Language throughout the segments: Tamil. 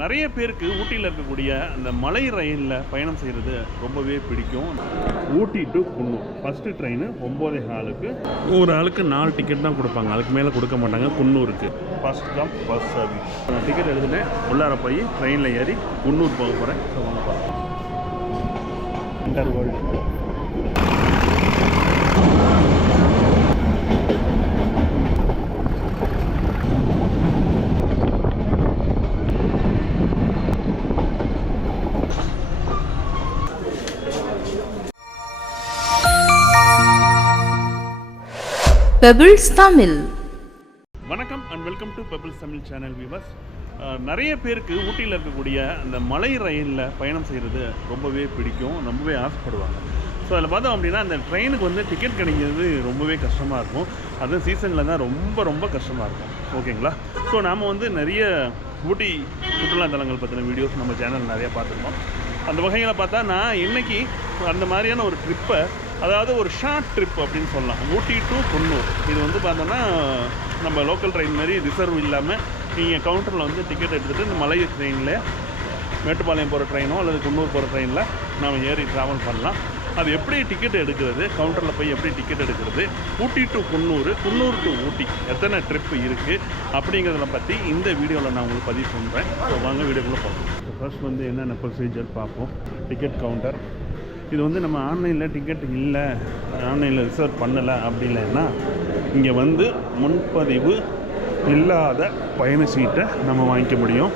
நிறைய பேருக்கு ஊட்டியில் இருக்கக்கூடிய அந்த மலை ரயிலில் பயணம் செய்கிறது ரொம்பவே பிடிக்கும். Ooty to Coonoor. First train ஒம்போதே ஹாலுக்கு ஒரு ஆளுக்கு நாலு டிக்கெட் தான் கொடுப்பாங்க. அதுக்கு மேலே கொடுக்க மாட்டாங்க குன்னூருக்கு. ஃபஸ்ட் கம் ஃபஸ்ட் சர்வீஸ் நான் டிக்கெட் எடுத்துட்டேன் உள்ளார போய் ட்ரெயினில் ஏறி குன்னூர் போக போகிறேன் இன்டர் வேர்ல்டு பெபிள்ஸ் தமிழ் வணக்கம் and welcome to Pebbles Tamil channel viewers நிறைய பேருக்கு ஊட்டியில் இருக்கக்கூடிய அந்த மலை ரயிலில் பயணம் செய்கிறது ரொம்பவே பிடிக்கும் ரொம்பவே ஆசைப்படுவாங்க. ஸோ அதில் பார்த்தோம் அப்படின்னா அந்த ட்ரெயினுக்கு வந்து டிக்கெட் கிடைக்கிறது ரொம்பவே கஷ்டமாக இருக்கும். அதுவும் சீசனில் தான் ரொம்ப ரொம்ப கஷ்டமாக இருக்கும். ஓகேங்களா? ஸோ நாம் வந்து நிறைய ஊட்டி சுற்றுலா தலங்கள் பற்றின வீடியோஸ் நம்ம சேனல் நிறையா பார்த்துருக்கோம். அந்த வகையில் பார்த்தா நான் இன்னைக்கு அந்த மாதிரியான ஒரு ட்ரிப்பை அதாவது ஒரு ஷார்ட் ட்ரிப் அப்படின்னு சொல்லலாம். ஊட்டி டு குன்னூர் இது வந்து பார்த்தோன்னா நம்ம லோக்கல் ட்ரெயின் மாதிரி ரிசர்வ் இல்லாமல் நீங்கள் கவுண்டரில் வந்து டிக்கெட் எடுத்துகிட்டு இந்த மலை ட்ரெயினில் மேட்டுப்பாளையம் போகிற ட்ரெயினோ அல்லது குன்னூர் போகிற ட்ரெயினில் நம்ம ஏறி ட்ராவல் பண்ணலாம். அது எப்படி டிக்கெட் எடுக்கிறது? கவுண்டரில் போய் எப்படி டிக்கெட் எடுக்கிறது? Ooty to Coonoor Coonoor to Ooty. எத்தனை ட்ரிப் இருக்குது அப்படிங்கிறத பற்றி இந்த வீடியோவில் நான் உங்களுக்கு பதிவு பண்ணுறேன் ஸோ வாங்க வீடியோக்குள்ளே பார்ப்போம் ஃபர்ஸ்ட் வந்து என்னென்ன ப்ரொசீஜர் பார்ப்போம்? டிக்கெட் கவுண்டர் இது வந்து நம்ம ஆன்லைனில் டிக்கெட் இல்லை ஆன்லைனில் ரிசர்வ் பண்ணலை அப்படி இல்லைன்னா இங்கே வந்து முன்பதிவு இல்லாத பயண சீட்டை நம்ம வாங்கிக்க முடியும்.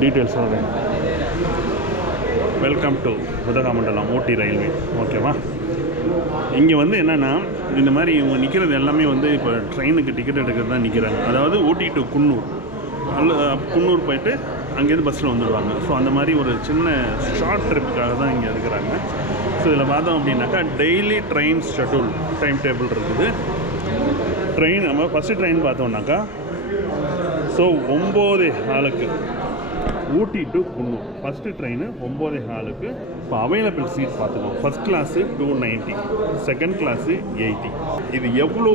டீட்டெயில்ஸ் சொல்கிறேன் welcome to Udhagamandalam Ooty railway. ஓகேவா இங்கே வந்து என்னென்னா இந்த மாதிரி இவங்க நிற்கிறது எல்லாமே வந்து இப்போ ட்ரெயினுக்கு டிக்கெட் எடுக்கிறது தான் நிற்கிறாங்க அதாவது ஊட்டி டு குன்னூர். அல்ல குன்னூர் போயிட்டு அங்கேருந்து பஸ்ஸில் வந்துடுவாங்க. ஸோ அந்த மாதிரி ஒரு சின்ன ஷார்ட் ட்ரிப்புக்காக தான் இங்கே இருக்கிறாங்க. ஸோ இதில் பார்த்தோம் அப்படின்னாக்கா daily train schedule time table இருக்குது. ட்ரெயின் நம்ம ஃபஸ்ட்டு ட்ரெயின் பார்த்தோம்னாக்கா ஸோ ஒம்போதே ஆளுக்கு Ooty to Coonoor first train ஒம்பதே ஹாலுக்கு இப்போ available seat பார்த்துக்கோம் first class two ninety second class eighty இது எவ்வளோ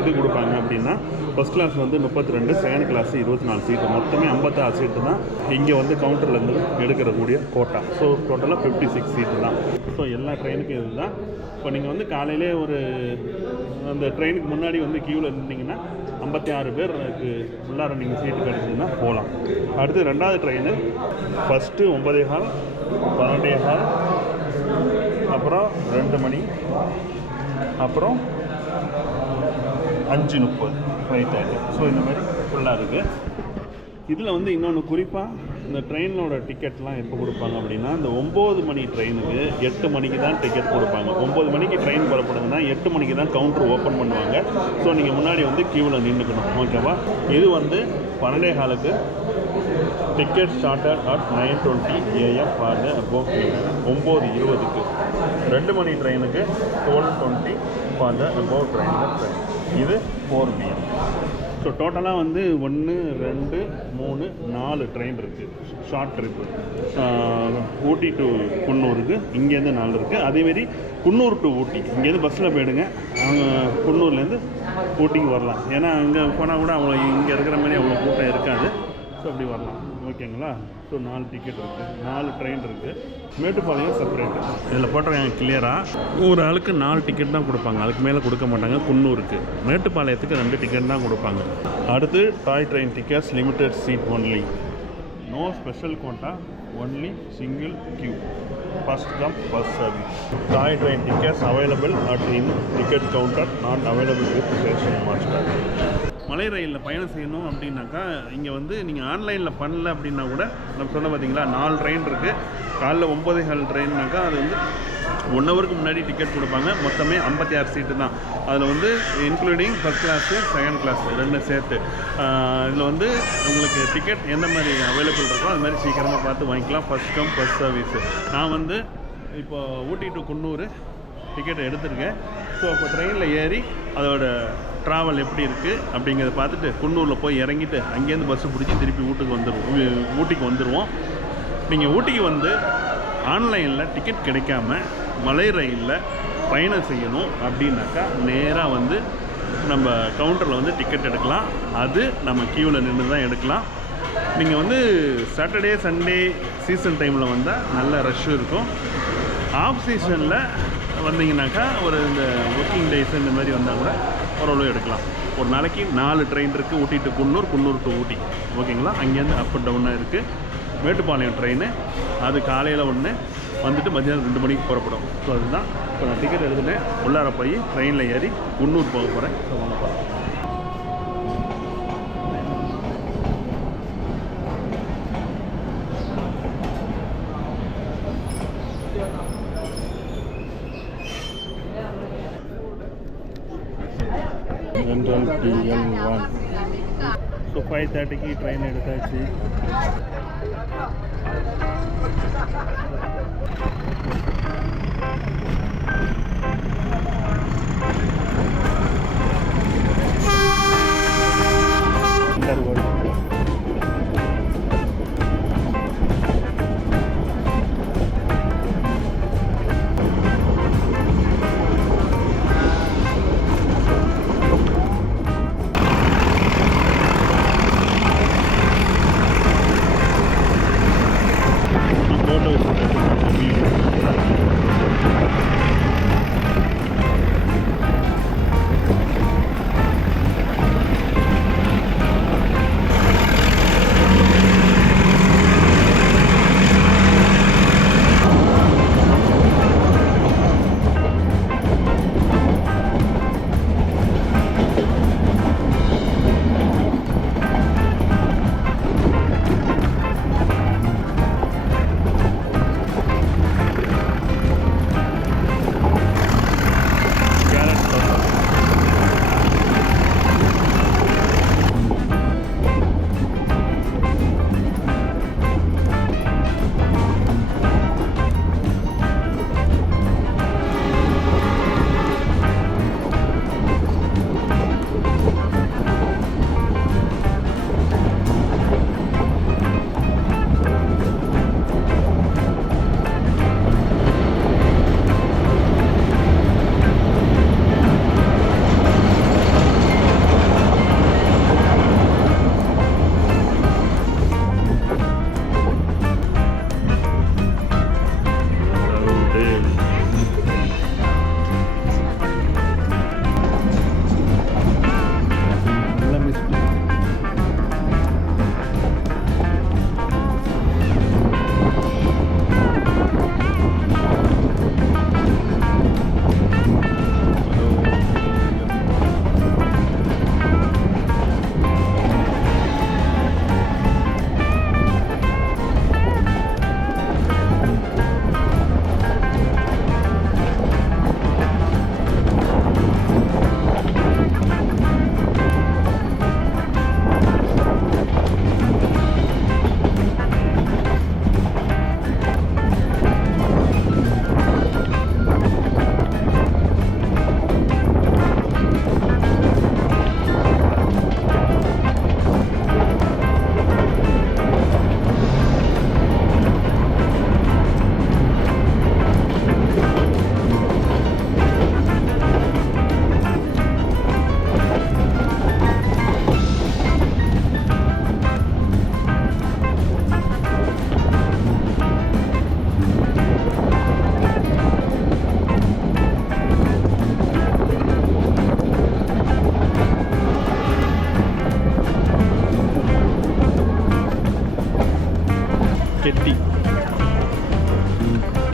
இது கொடுப்பாங்க அப்படின்னா ஃபஸ்ட் கிளாஸ் வந்து முப்பத்தி ரெண்டு செகண்ட் கிளாஸ் இருபத்தி நாலு சீட்டு மொத்தமே ஐம்பத்தாறு சீட்டு தான். இங்கே வந்து கவுண்டர்லேருந்து எடுக்கிறக்கூடிய கோட்டா ஸோ டோட்டலாக ஃபிஃப்டி சிக்ஸ் சீட்டு தான். ஸோ எல்லா ட்ரெயினுக்கும் இதுதான். இப்போ நீங்கள் வந்து காலையிலே ஒரு அந்த ட்ரெயினுக்கு முன்னாடி வந்து க்யூவில் இருந்தீங்கன்னா ஐம்பத்தி ஆறு பேருக்கு உள்ளார நீங்கள் சீட்டு கிடச்சிதுன்னா போகலாம் அடுத்து ரெண்டாவது ட்ரெயின் ஃபஸ்ட்டு ஒன்பதே கால் பன்னெண்டே கால் அப்புறம் ரெண்டு மணி அப்புறம் அஞ்சு முப்பது ஃபைவ் தேர்ட்டி ஸோ இந்த மாதிரி ஃபுல்லாக இருக்குது இதில் வந்து இன்னொன்று குறிப்பாக இந்த ட்ரெயினோட டிக்கெட்லாம் எப்போ கொடுப்பாங்க அப்படின்னா இந்த ஒம்பது மணி ட்ரெயினுக்கு எட்டு மணிக்கு தான் டிக்கெட் கொடுப்பாங்க. ஒம்பது மணிக்கு ட்ரெயின் புறப்படுதுன்னா எட்டு மணிக்கு தான் கவுண்டர் ஓப்பன் பண்ணுவாங்க. ஸோ நீங்கள் முன்னாடி வந்து க்யூவில் நின்றுக்கணும் ஓகேவா இது வந்து பன்னெண்டே காலுக்கு ticket started at nine twenty AM for the above ஒம்பது இருபதுக்கு. ரெண்டு மணி ட்ரெயினுக்கு twelve twenty for the above train train இது ஃபோர் பிஎம் ஸோ டோட்டலாக வந்து ஒன்று ரெண்டு மூணு நாலு ட்ரெயின் இருக்குது ஷார்ட் ட்ரிப்பு ஊட்டி டு குன்னூருக்கு. இங்கேருந்து நாலு இருக்குது அதேமாரி குன்னூர் டு ஊட்டி. இங்கேருந்து பஸ்ஸில் போயிடுங்க. அவங்க குன்னூர்லேருந்து ஊட்டிக்கு வரலாம். ஏன்னா அங்கே போனால் கூட அவ்வளோ இங்கே இருக்கிற மாதிரி அவ்வளோ கூட்டம் இருக்காது. ஸோ அப்படி வரலாம். ஓகேங்களா? ஸோ நாலு டிக்கெட் இருக்குது நாலு ட்ரெயின் இருக்குது மேட்டுப்பாளையம் செப்பரேட்டு இதில் போட்டிருக்காங்க கிளியராக ஒரு ஆளுக்கு நாலு டிக்கெட் தான் கொடுப்பாங்க. அதுக்கு மேலே கொடுக்க மாட்டாங்க. குன்னூருக்கு. மேட்டுப்பாளையத்துக்கு ரெண்டு டிக்கெட் தான் கொடுப்பாங்க. அடுத்து toy train tickets limited seat only no special quota only single queue first come first service toy train tickets available at in ticket counter not available with station master மலை ரயிலில் பயணம் செய்யணும் அப்படின்னாக்கா இங்கே வந்து நீங்கள் ஆன்லைனில் பண்ணல அப்படின்னா கூட நம்ம சொன்ன பார்த்தீங்களா நாலு ட்ரெயின் இருக்குது காலைல ஒம்பதே கால் ட்ரெயின்னாக்கா அது வந்து ஒன் ஹவருக்கு முன்னாடி டிக்கெட் கொடுப்பாங்க. மொத்தமே ஐம்பத்தி ஆறு சீட்டு தான். அதில் வந்து including first class second class ரெண்டு சேர்த்து. இதில் வந்து உங்களுக்கு டிக்கெட் எந்த மாதிரி அவைலபிள் இருக்கோ அது மாதிரி சீக்கிரமாக பார்த்து வாங்கிக்கலாம். ஃபஸ்ட் கம் ஃபஸ்ட் சர்வீஸு நான் வந்து இப்போ ஊட்டி டு குன்னூர் டிக்கெட் எடுத்திருக்கேன். ஸோ அப்போ ட்ரெயினில் ஏறி அதோட ட்ராவல் எப்படி இருக்குது அப்படிங்கிறத பார்த்துட்டு குன்னூரில் போய் இறங்கிட்டு அங்கேருந்து பஸ்ஸு பிடிச்சி திருப்பி வீட்டுக்கு வந்துடுவோம் ஊட்டிக்கு வந்துடுவோம் நீங்கள் ஊட்டிக்கு வந்து ஆன்லைனில் டிக்கெட் கிடைக்காம மலை ரயிலில் பயணம் செய்யணும் அப்படின்னாக்கா நேராக வந்து நம்ம கவுண்டரில் வந்து டிக்கெட் எடுக்கலாம். அது நம்ம க்யூவில் நின்று தான் எடுக்கலாம். நீங்கள் வந்து சாட்டர்டே சண்டே சீசன் டைமில் வந்தால் நல்ல ரஷ் இருக்கும். ஆஃப் சீசனில் வந்தீங்கன்னாக்கா ஒரு இந்த ஒர்க்கிங் டேஸ் இந்த மாதிரி வந்தால் கூட ஓரளவு எடுக்கலாம். ஒரு நாளைக்கு நாலு ட்ரெயின் இருக்குது ஊட்டி டு குன்னூர் குன்னூர் டு ஊட்டி. ஓகேங்களா? அங்கேருந்து அப் அண்ட் டவுனாக இருக்குது மேட்டுப்பாளையம் ட்ரெயின் அது காலையில் ஒன்று வந்துட்டு மதியானம் ரெண்டு மணிக்கு புறப்படும். ஸோ அதுதான். இப்போ நான் டிக்கெட் எழுதுனேன் உள்ளார போய் ட்ரெயினில் ஏறி குன்னூர் போக போகிறேன் ஸோ வாங்க போகிறேன் general DL one so five தேர்ட்டிக்கு ட்ரெயின் எடுத்தாச்சு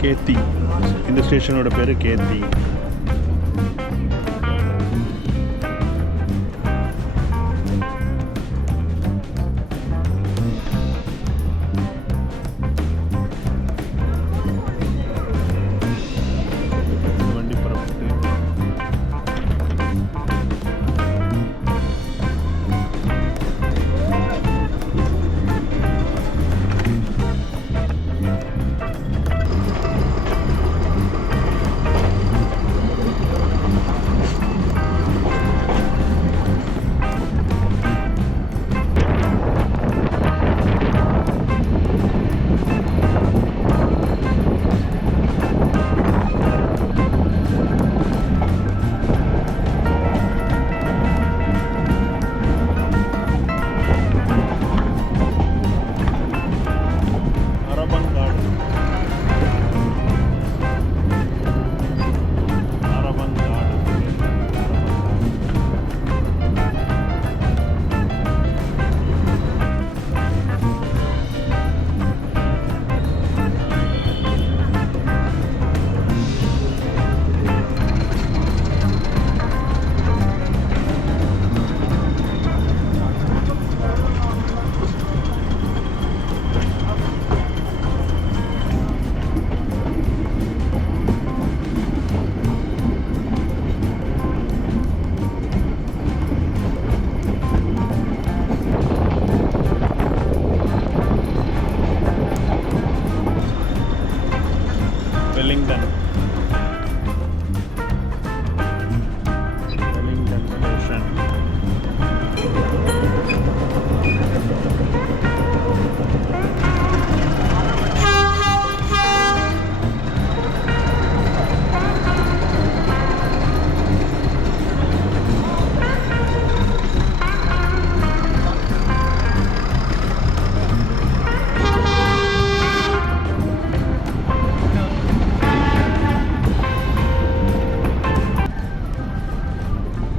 கேத்தி. இந்த ஸ்டேஷனோட பேர் கேத்தி.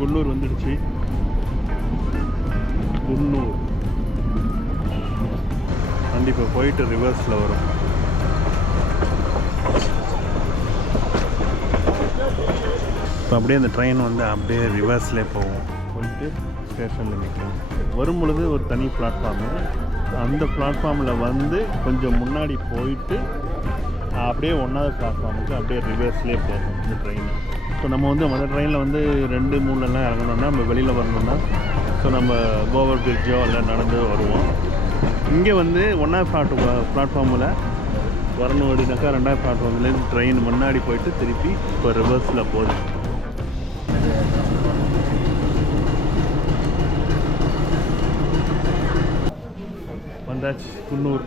தொண்ணூறு வந்துடுச்சு. தொண்ணூறு கண்டிப்பாக போயிட்டு ரிவர்ஸில் வரும். இப்போ அப்படியே அந்த ட்ரெயின் வந்து அப்படியே ரிவர்ஸ்லேயே போவோம் போயிட்டு ஸ்டேஷனில் நிற்கும். வரும்பொழுது ஒரு தனி பிளாட்ஃபார்மு அந்த பிளாட்ஃபார்மில் வந்து கொஞ்சம் முன்னாடி போயிட்டு அப்படியே ஒன்றாவது பிளாட்ஃபார்முக்கு அப்படியே ரிவர்ஸ்லேயே போகும் இந்த ட்ரெயின் ஸோ நம்ம வந்து மற்ற ட்ரெயினில் வந்து ரெண்டு மூணுலலாம் இறங்கணும்னா நம்ம வெளியில் வரணும்னா ஸோ நம்ம ஓவர் பிரிட்ஜோ இல்லை நடந்து வருவோம். இங்கே வந்து ஒன்றாவது பிளாட் பிளாட்ஃபார்மில் வரணும் அப்படின்னாக்கா ரெண்டாவது பிளாட்ஃபார்ம்லேருந்து ட்ரெயின் முன்னாடி போயிட்டு திருப்பி இப்போ ரிவர்ஸில் போகுது. வந்தாச்சு. குன்னூர்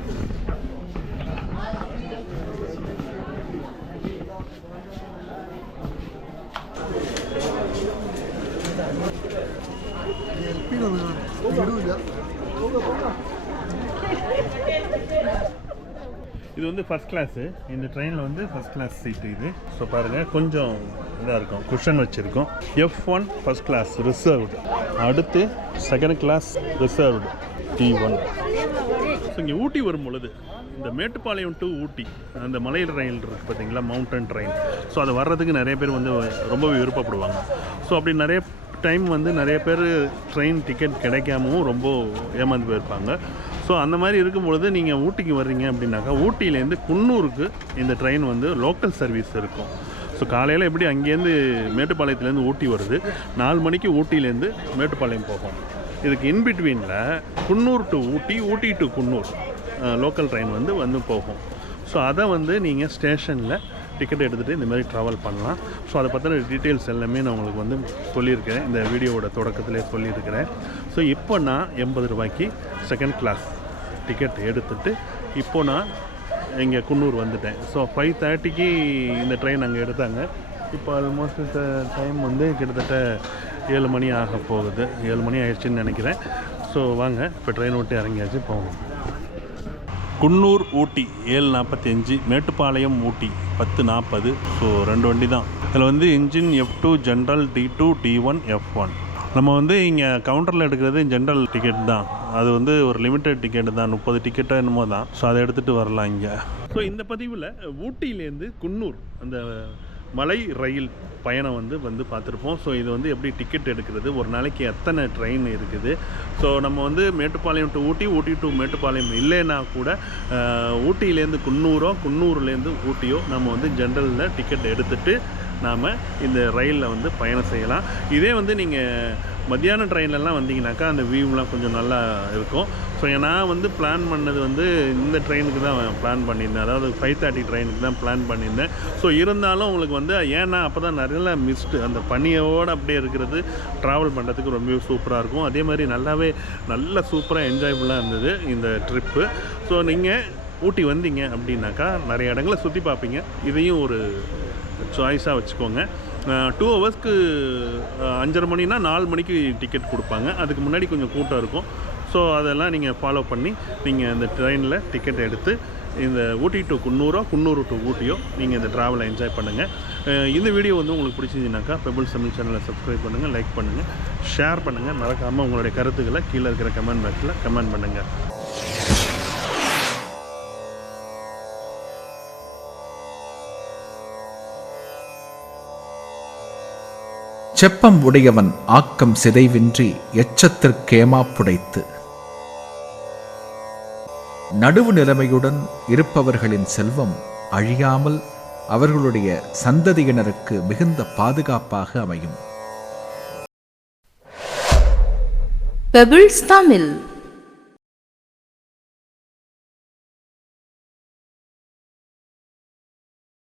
இது வந்து ஃபஸ்ட் கிளாஸு இந்த ட்ரெயினில் வந்து ஃபஸ்ட் கிளாஸ் சீட்டு இது. ஸோ பாருங்கள் கொஞ்சம் இதாக இருக்கும். குஷன் வச்சுருக்கோம். F one first class reserved அடுத்து second class reserved D one so இங்கே ஊட்டி வரும் பொழுது இந்த மேட்டுப்பாளையம் டு ஊட்டி அந்த மலை ரயில் இருக்குது பார்த்தீங்களா மவுண்டன் ட்ரெயின் ஸோ அது வர்றதுக்கு நிறைய பேர் வந்து ரொம்பவே விருப்பப்படுவாங்க. ஸோ அப்படி நிறைய டைம் வந்து நிறைய பேர் ட்ரெயின் டிக்கெட் கிடைக்காமவும் ரொம்ப ஏமாந்து போயிருப்பாங்க ஸோ அந்த மாதிரி இருக்கும் பொழுது நீங்கள் ஊட்டிக்கு வர்றீங்க அப்படின்னாக்கா ஊட்டியிலேருந்து குன்னூருக்கு இந்த ட்ரெயின் வந்து லோக்கல் சர்வீஸ் இருக்கும். ஸோ காலையில் எப்படி அங்கேருந்து மேட்டுப்பாளையத்துலேருந்து ஊட்டி வருது நாலு மணிக்கு ஊட்டியிலேருந்து மேட்டுப்பாளையம் போகும். இதுக்கு இன்பிட்வீனில் Coonoor to Ooty Ooty to Coonoor local train வந்து வந்து போகும். ஸோ அதை வந்து நீங்கள் ஸ்டேஷனில் டிக்கெட் எடுத்துகிட்டு இந்த மாதிரி ட்ராவல் பண்ணலாம். ஸோ அதை பற்றின டீட்டெயில்ஸ் எல்லாமே நான் உங்களுக்கு வந்து சொல்லியிருக்கிறேன். இந்த வீடியோவோட தொடக்கத்திலே சொல்லியிருக்கிறேன். ஸோ இப்போ நான் எண்பது ரூபாய்க்கு செகண்ட் கிளாஸ் டிக்கெட் எடுத்துகிட்டு இப்போ நான் இங்கே குன்னூர் வந்துட்டேன். ஸோ ஃபைவ் தேர்ட்டிக்கு இந்த ட்ரெயின் அங்கே எடுத்தாங்க. இப்போ ஆல்மோஸ்ட் டைம் வந்து கிட்டத்தட்ட ஏழு மணி ஆக போகுது. ஏழு மணி ஆயிடுச்சுன்னு நினைக்கிறேன். ஸோ வாங்க இப்போ ட்ரெயின் விட்டு இறங்கியாச்சு போவோம். குன்னூர் ஊட்டி ஏழு நாற்பத்தஞ்சு மேட்டுப்பாளையம் ஊட்டி பத்து நாற்பது. ஸோ ரெண்டு வண்டி தான் இதில் வந்து engine F two general D two D one F one நம்ம வந்து இங்கே கவுண்டரில் எடுக்கிறது ஜென்ரல் டிக்கெட் தான். அது வந்து ஒரு லிமிட்டட் டிக்கெட் தான். முப்பது டிக்கெட்டோ என்னமோ தான். ஸோ அதை எடுத்துகிட்டு வரலாம் இங்கே. ஸோ இந்த பதிவில் ஊட்டியிலேருந்து குன்னூர் அந்த மலை ரயில் பயணம் வந்து வந்து பார்த்துருப்போம். ஸோ இது வந்து எப்படி டிக்கெட் எடுக்கிறது? ஒரு நாளைக்கு எத்தனை ட்ரெயின் இருக்குது? ஸோ நம்ம வந்து மேட்டுப்பாளையம் டு ஊட்டி ஊட்டி டு மேட்டுப்பாளையம் இல்லைன்னா கூட ஊட்டியிலேருந்து குன்னூரோ குன்னூர்லேருந்து ஊட்டியோ நம்ம வந்து ஜென்ரலில் டிக்கெட் எடுத்துட்டு நாம் இந்த ரயிலில் வந்து பயணம் செய்யலாம். இதே வந்து நீங்கள் மத்தியான ட்ரெயின்லலாம் வந்தீங்கனாக்கா அந்த வியூலாம் கொஞ்சம் நல்லா இருக்கும். ஸோ நான் வந்து பிளான் பண்ணது வந்து இந்த ட்ரெயினுக்கு தான் பிளான் பண்ணியிருந்தேன். அதாவது ஃபைவ் தேர்ட்டி ட்ரெயினுக்கு தான் பிளான் பண்ணியிருந்தேன். ஸோ இருந்தாலும் உங்களுக்கு வந்து ஏன்னா அப்போ தான் நிறைய மிஸ்டு அந்த பனியோடு அப்படியே இருக்கிறது ட்ராவல் பண்ணுறதுக்கு ரொம்பவே சூப்பராக இருக்கும். அதே மாதிரி நல்லாவே நல்ல சூப்பராக என்ஜாயபுளாக இருந்தது இந்த ட்ரிப்பு ஸோ நீங்கள் ஊட்டி வந்தீங்க அப்படின்னாக்கா நிறைய இடங்களை சுற்றி பார்ப்பீங்க. இதையும் ஒரு சாய்ஸாக வச்சுக்கோங்க. டூ ஹவர்ஸ்க்கு அஞ்சரை மணினா நாலு மணிக்கு டிக்கெட் கொடுப்பாங்க. அதுக்கு முன்னாடி கொஞ்சம் கூட்டம் இருக்கும். ஸோ அதெல்லாம் நீங்கள் ஃபாலோ பண்ணி நீங்கள் இந்த ட்ரெயினில் டிக்கெட் எடுத்து இந்த ஊட்டி டு குன்னூரோ குன்னூர் டு ஊட்டியோ நீங்கள் இந்த ட்ராவலை என்ஜாய் பண்ணுங்கள் இந்த வீடியோ வந்து உங்களுக்கு பிடிச்சிருந்துனாக்கா பெபிள் தமிழ் சேனலை சப்ஸ்கிரைப் பண்ணுங்கள் லைக் பண்ணுங்கள் ஷேர் பண்ணுங்கள் மறக்காமல் உங்களுடைய கருத்துக்களை கீழே இருக்கிற கமெண்ட் பாக்ஸில் கமெண்ட் பண்ணுங்கள் செப்பம் உடையவன் ஆக்கம் சிதைவின்றி எச்சத்திற்கேமா புடைத்து. நடுவு நிலைமையுடன் இருப்பவர்களின் செல்வம் அழியாமல் அவர்களுடைய சந்ததியினருக்கு மிகுந்த பாதுகாப்பாக அமையும். Pebbles